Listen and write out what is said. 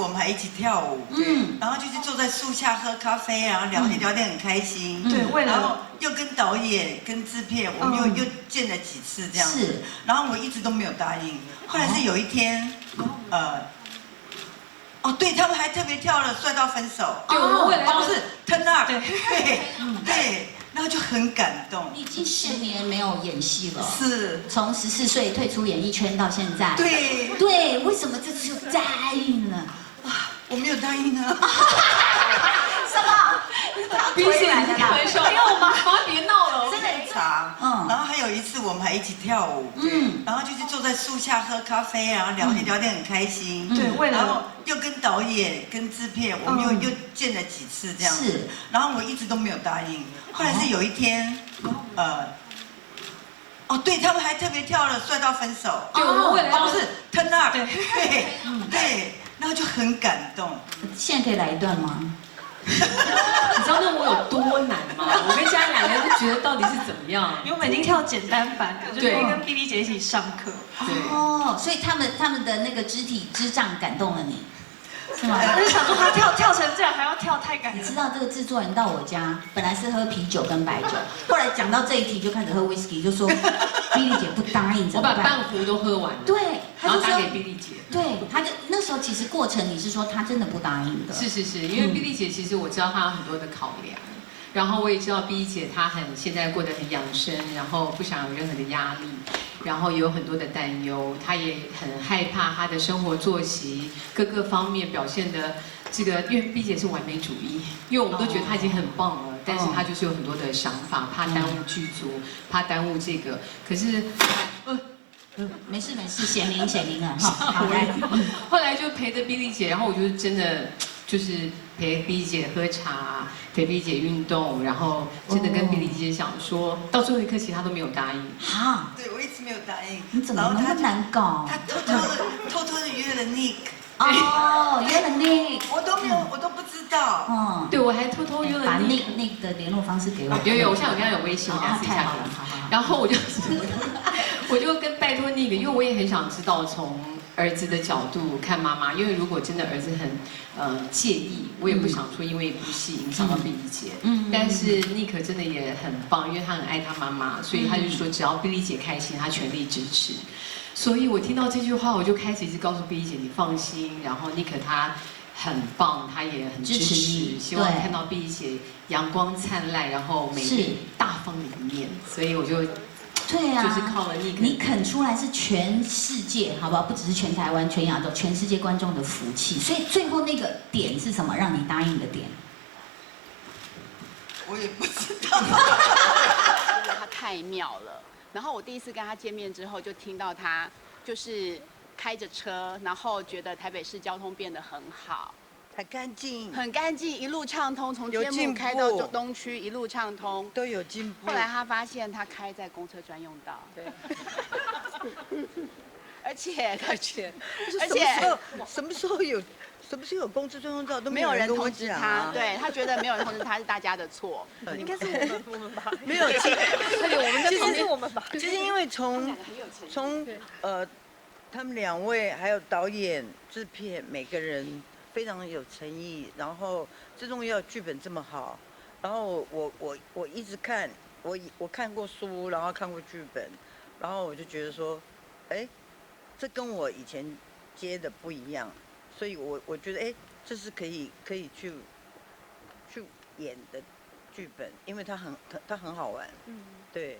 我们还一起跳舞，然后就是坐在树下喝咖啡，然后聊天很开心，对，然后又跟导演跟制片，我们又见了几次这样子，然后我一直都没有答应，后来是有一天，对他们还特别跳了《帅到分手》，对，我们为了不是 Turn Up， 对，然后就很感动。你已经10年没有演戏了，是，从14岁退出演艺圈到现在。对，为什么这次就答应了？我没有答应啊。什么？逼死你开玩笑，没有吗？别闹了，真的很长。然后还有一次我们还一起跳舞，然后就是坐在树下喝咖啡，然后聊天很开心，对，然后又跟导演跟制片，我们又见了几次这样子，然后我一直都没有答应，后来是有一天，对他们还特别跳了《帅到分手》，对，我们为了不是 Turn Up， 对，然后就很感动。现在可以来一段吗？你知道那舞有多难吗？我跟佳两个人就觉得到底是怎么样？因为我们已经跳简单版的，就可以跟 BB 姐一起上课。哦，所以他们的那个肢体智障感动了你，是吗？我就想说他跳成这样还要跳，太感人。你知道这个制作人到我家，本来是喝啤酒跟白酒，后来讲到这一题就开始喝 whisky， 就说 Billy 姐不答应怎么办？我把半壶都喝完了。对，然后打给 Billy 姐。对，他就那时候其实过程你是说他真的不答应的。是，因为 Billy 姐其实我知道她有很多的考量，然后我也知道 Billy 姐她现在过得很养生，然后不想有任何的压力，然后也有很多的担忧，她也很害怕她的生活作息各个方面表现的这个，因为 Billy 姐是完美主义，因为我们都觉得她已经很棒了，但是她就是有很多的想法，怕耽误剧组，怕耽误这个，可是。没事，显灵了哈。好来，后来就陪着 Billy 姐，然后我就真的就是陪 Billy 姐喝茶，陪 Billy 姐运动，然后真的跟 Billy 姐讲说，到最后一刻其实她都没有答应。哈，对我一直没有答应。你怎么那么难搞？他偷偷的约了 Nick。哦，约了 Nick， 我都不知道。对，我还偷偷约了 Nick。把 Nick 的联络方式给我。有，我现在跟他有微信，我等下私下给你。然后我就跟拜托 Nick， 因为我也很想知道从儿子的角度看妈妈，因为如果真的儿子很介意，我也不想说因为一部戏影响到 Billy 姐。但是 Nick 真的也很棒，因为他很爱他妈妈，所以他就说只要 Billy 姐开心，他全力支持。所以我听到这句话，我就开始一直告诉 Billy 姐你放心，然后 Nick 他很棒，他也很支持，希望看到 Billy 姐阳光灿烂，然后美丽大方的一面。所以我就。对啊，就是靠了你肯出来是全世界，好不好？不只是全台湾、全亚洲、全世界观众的福气。所以最后那个点是什么？让你答应的点？我也不知道。他太妙了。然后我第一次跟他见面之后，就听到他就是开着车，然后觉得台北市交通变得很好。很干净，很干净，一路畅通，从天母开到东区，一路畅通，都有进步。后来他发现他开在公车专用道，对，而且什么时候有公车专用道都没有人通知他，对他觉得没有人通知他是大家的错，应该是我们吧？没有，其实是我们吧？其实因为从他们2位还有导演、制片每个人。非常有诚意，然后最重要剧本这么好，然后我一直看，我看过书，然后看过剧本，然后我就觉得说，这跟我以前接的不一样，所以我觉得这是可以去演的剧本，因为它很好玩，对。